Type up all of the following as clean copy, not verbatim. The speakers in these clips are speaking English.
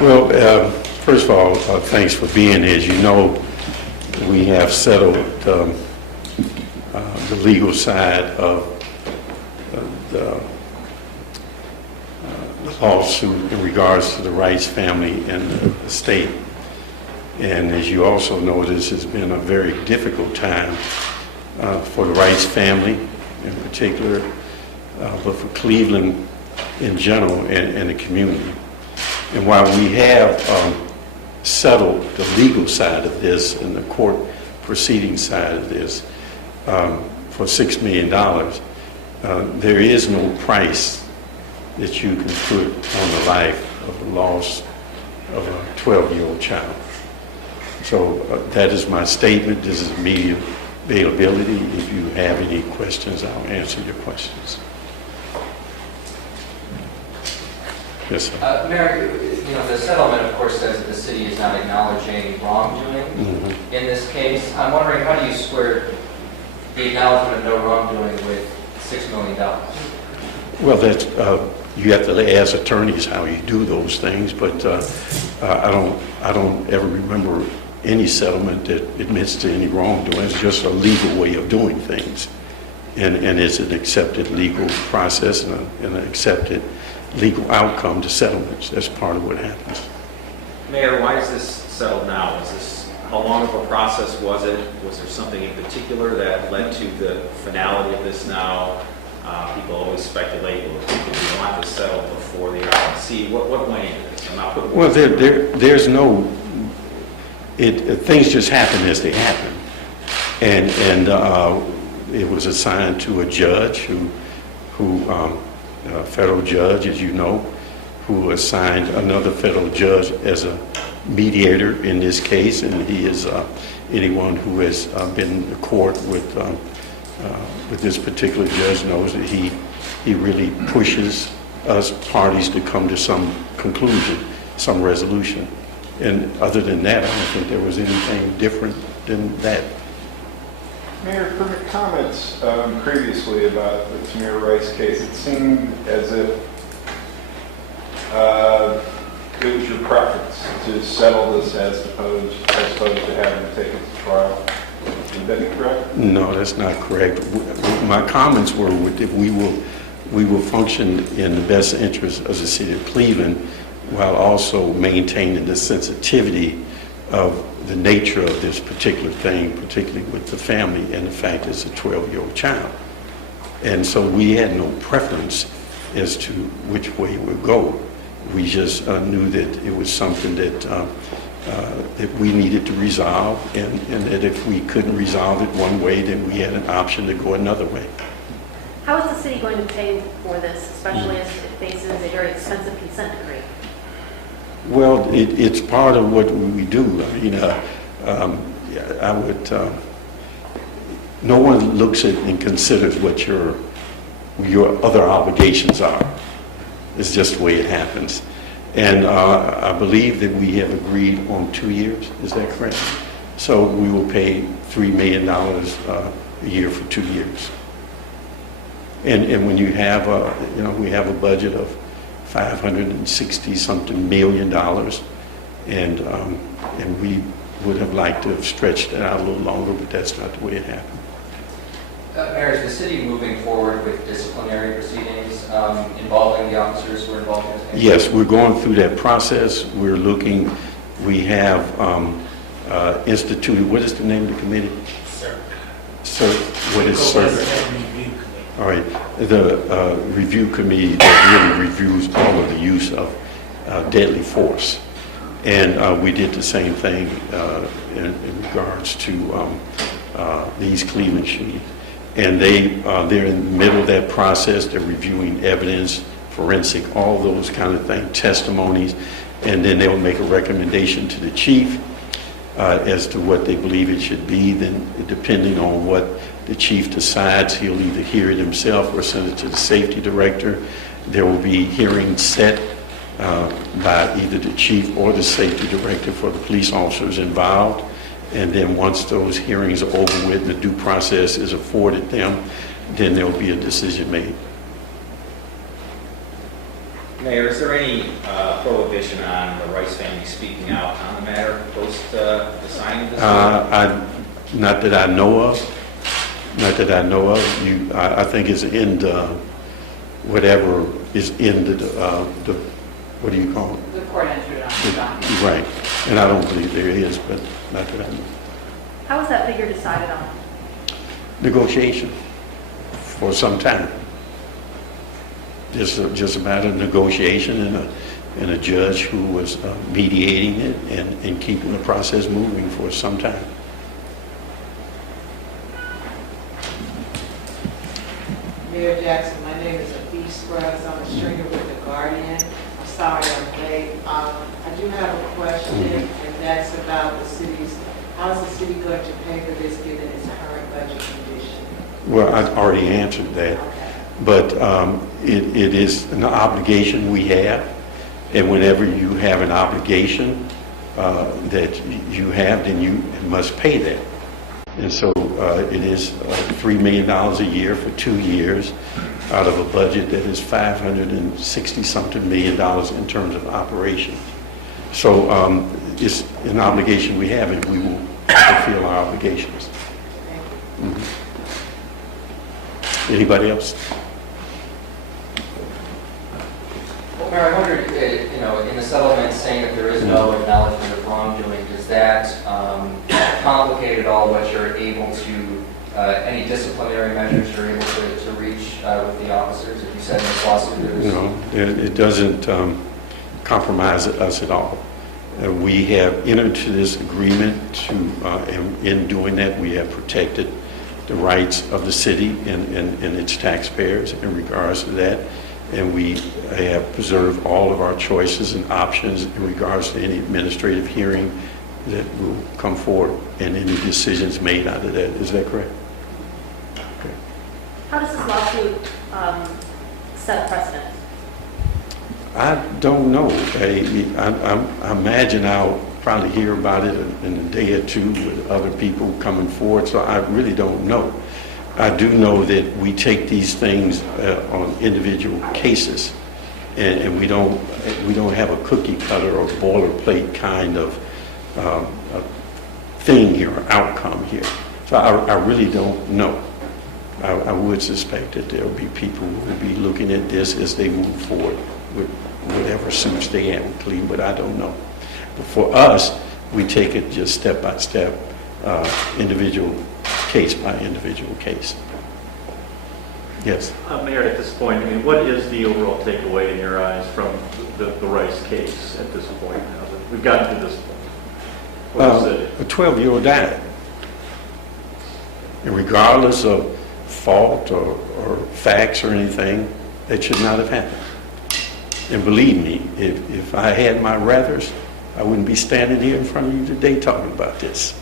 Well, first of all, thanks for being here. As you know, we have settled the legal side of the lawsuit in regards to the Rice family and the state. And as you also know, this has been a very difficult time for the Rice family in particular, but for Cleveland in general and the community. And while we have settled the legal side of this and the court proceeding side of this for $6 million, there is no price that you can put on the life of the loss of a 12-year-old child. So that is my statement. This is media availability. If you have any questions, I'll answer your questions. Yes, sir. Mayor, the settlement, of course, says that the city is not acknowledging wrongdoing in this case. I'm wondering, how do you square the acknowledgement of no wrongdoing with $6 million? Well, that's you have to ask attorneys how you do those things, but I don't ever remember any settlement that admits to any wrongdoing. It's just a legal way of doing things, and it's an accepted legal process and an accepted legal outcome to settlements. That's part of what happens. Mayor, why is this settled now? How long of a process was it? Was there something in particular that led to the finality of this now? People always speculate, well, do we want this settled before the RNC? What went into this? I'm not putting Well, there's no, things just happen as they happen. And it was assigned to a judge who federal judge, as you know, who assigned another federal judge as a mediator in this case, and he is anyone who has been in court with this particular judge knows that he really pushes us parties to come to some conclusion, some resolution. And other than that, I don't think there was anything different than that. Mayor, from your comments previously about the Tamir Rice case, it seemed as if it was your preference to settle this as opposed to having to take it to trial. Would that be correct? No, that's not correct. My comments were that we will function in the best interest of the city of Cleveland while also maintaining the sensitivity of the nature of this particular thing, particularly with the family and the fact it's a 12-year-old child. And so we had no preference as to which way it would go. We just knew that it was something that we needed to resolve, and that if we couldn't resolve it one way, then we had an option to go another way. How is the city going to pay for this, especially as it faces a very expensive consent decree? Well, it's part of what we do. I mean, I would. No one looks at and considers what your other obligations are. It's just the way it happens. And I believe that we have agreed on 2 years. Is that correct? So we will pay $3 million a year for 2 years. And when you have we have a budget of $560-something million, and we would have liked to have stretched it out a little longer, but that's not the way it happened. Mayor, is the city moving forward with disciplinary proceedings involving the officers who are involved in this case? Yes, we're going through that process. We're looking, we have instituted, what is the name of the committee? CERC. What is CERC? All right, the review committee that really reviews all of the use of deadly force. And we did the same thing in regards to the East Cleveland shooting. And they're in the middle of that process. They're reviewing evidence, forensic, all those kind of things, testimonies, and then they'll make a recommendation to the chief as to what they believe it should be. Then, depending on what the chief decides, he'll either hear it himself or send it to the safety director. There will be hearings set by either the chief or the safety director for the police officers involved. And then once those hearings are over with and the due process is afforded them, then there will be a decision made. Mayor, is there any prohibition on the Rice family speaking out on the matter post the signing of this? Not that I know of. Not that I know of. I think it's in the, whatever is in the what do you call it? The court entered on the document. Right. And I don't believe there is, but not that I know. How was that figure decided on? Negotiation for some time. Just a matter of negotiation and a judge who was mediating it and keeping the process moving for some time. Mayor Jackson, my name is Afiq Scruggs. I'm a stringer with the Guardian. I'm sorry I'm late. I do have a question, and that's about the city's, how is the city going to pay for this given its current budget condition? Well, I've already answered that. Okay. But it is an obligation we have, and whenever you have an obligation that you have, then you must pay that. And so it is $3 million a year for 2 years out of a budget that is $560-something million in terms of operations. So it's an obligation we have, and we will fulfill our obligations. Thank you. Anybody else? Well, Mayor, I wondered, in the settlement saying that there is no acknowledgement of wrongdoing, does that complicate at all what you're able to, any disciplinary measures you're able to reach with the officers? If you said in this lawsuit there is... No, it doesn't compromise us at all. We have entered into this agreement and in doing that, we have protected the rights of the city and its taxpayers in regards to that. And we have preserved all of our choices and options in regards to any administrative hearing that will come forward and any decisions made out of that. Is that correct? Okay. How does this lawsuit set a precedent? I don't know. I imagine I'll probably hear about it in a day or two with other people coming forward, so I really don't know. I do know that we take these things on individual cases, and we don't have a cookie cutter or boilerplate kind of thing here, or outcome here. So I really don't know. I would suspect that there will be people who will be looking at this as they move forward with whatever suits they have with Cleveland, but I don't know. But for us, we take it just step by step, individual case by individual case. Yes. Mayor, at this point, I mean, what is the overall takeaway in your eyes from the Rice case at this point? We've gotten to this point. What is it? A 12-year-old died. And regardless of fault or facts or anything, that should not have happened. And believe me, if I had my ruthers, I wouldn't be standing here in front of you today talking about this.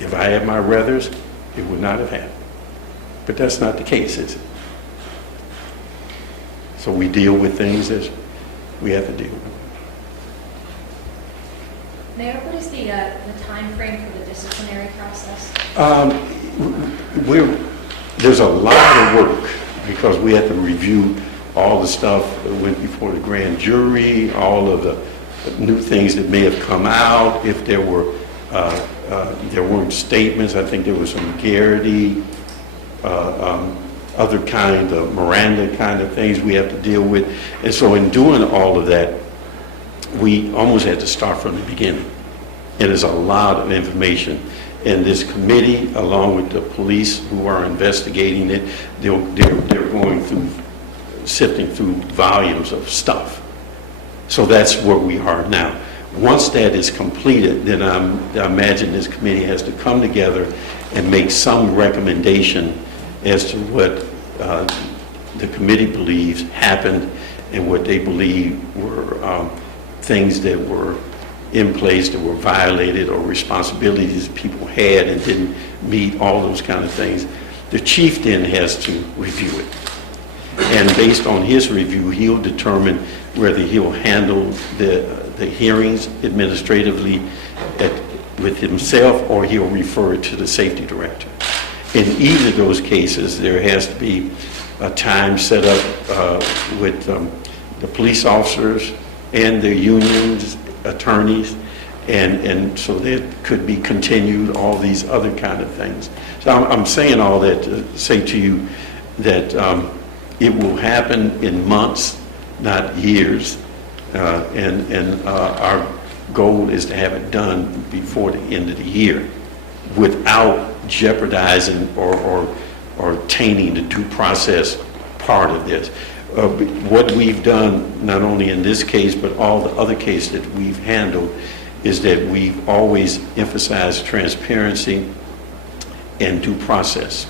If I had my ruthers, it would not have happened. But that's not the case, is it? So we deal with things as we have to deal with. Mayor, what is the time frame for the disciplinary process? There's a lot of work because we have to review all the stuff that went before the grand jury, all of the new things that may have come out. If there weren't statements, I think there was some Garrity, other kind of Miranda kind of things we have to deal with. And so in doing all of that, we almost had to start from the beginning. And there's a lot of information. And this committee, along with the police who are investigating it, they're going through, sifting through volumes of stuff. So that's where we are now. Once that is completed, then I imagine this committee has to come together and make some recommendation as to what the committee believes happened and what they believe were things that were in place that were violated or responsibilities people had and didn't meet, all those kind of things. The chief then has to review it. And based on his review, he'll determine whether he'll handle the hearings administratively with himself or he'll refer it to the safety director. In either of those cases, there has to be a time set up with the police officers and their unions, attorneys, and so that could be continued, all these other kind of things. So I'm saying all that to say to you that it will happen in months, not years, and our goal is to have it done before the end of the year without jeopardizing or tainting the due process part of this. What we've done, not only in this case, but all the other cases that we've handled, is that we've always emphasized transparency and due process.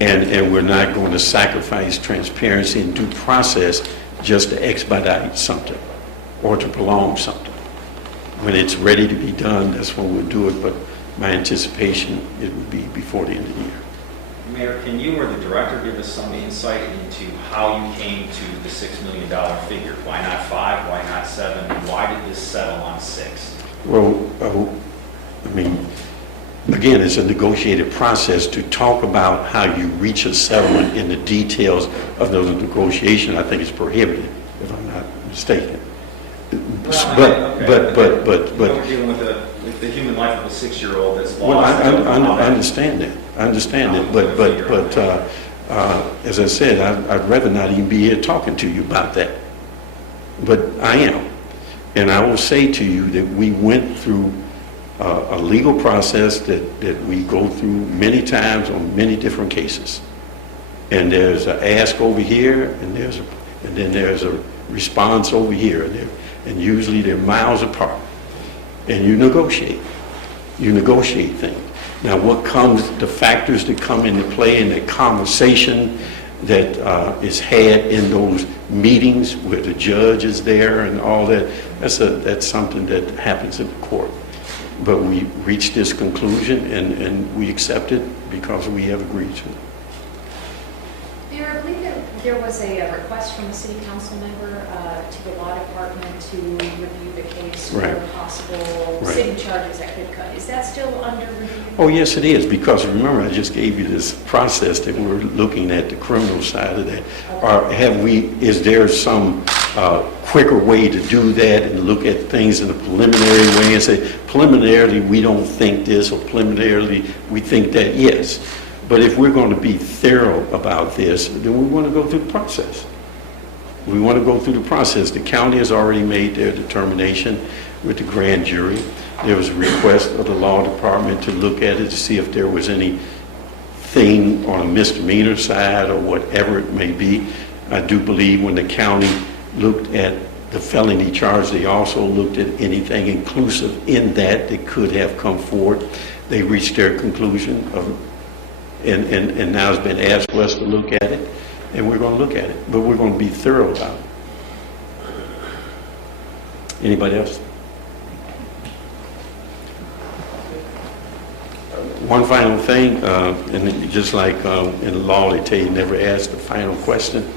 And we're not going to sacrifice transparency and due process just to expedite something or to prolong something. When it's ready to be done, that's when we'll do it, but my anticipation, it would be before the end of the year. Mayor, can you or the director give us some insight into how you came to the $6 million figure? Why not 5? Why not 7? And why did this settle on 6? Well, I mean, again, it's a negotiated process. To talk about how you reach a settlement in the details of those negotiations, I think is prohibited, if I'm not mistaken. But We're dealing with the human life of a 6-year-old that's lost. well, I understand that. I understand that. But as I said, I'd rather not even be here talking to you about that. But I am. And I will say to you that we went through a legal process that we go through many times on many different cases. And there's an ask over here, and then there's a response over here, and usually they're miles apart. And you negotiate. You negotiate things. Now, the factors that come into play in the conversation that is had in those meetings where the judge is there and all that, that's something that happens in the court. But we reached this conclusion, and we accept it because we have agreed to it. Mayor, I believe that there was a request from a city council member to the law department to review the case Right. for possible Right. city charges that could cut. Is that still under review? Oh, yes, it is, because remember, I just gave you this process that we're looking at the criminal side of that. Or is there some quicker way to do that and look at things in a preliminary way and say, preliminarily, we don't think this, or preliminarily, we think that? Yes. But if we're going to be thorough about this, then we want to go through the process. We want to go through the process. The county has already made their determination with the grand jury. There was a request of the law department to look at it to see if there was anything on a misdemeanor side or whatever it may be. I do believe when the county looked at the felony charge, they also looked at anything inclusive in that could have come forward. They reached their conclusion and now it's been asked for us to look at it, and we're going to look at it, but we're going to be thorough about it. Anybody else? One final thing, and just like in law, they tell you never ask the final question.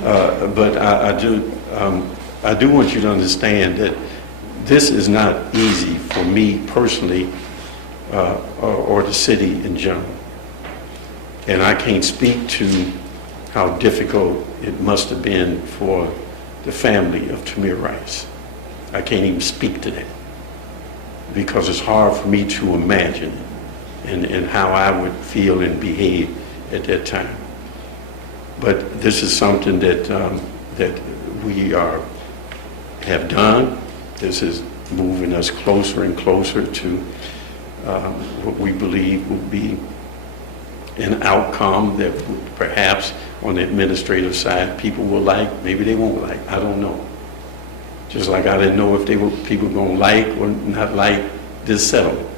But I do want you to understand that this is not easy for me personally or the city in general. And I can't speak to how difficult it must have been for the family of Tamir Rice. I can't even speak to that because it's hard for me to imagine and how I would feel and behave at that time. But this is something that we have done. This is moving us closer and closer to what we believe will be an outcome that perhaps on the administrative side people will like, maybe they won't like, I don't know. Just like I didn't know if people were going to like or not like this settlement.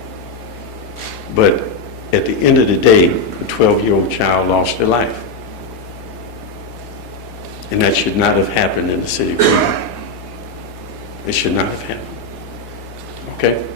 But at the end of the day, a 12-year-old child lost their life. And that should not have happened in the city of Akron. It should not have happened. Okay?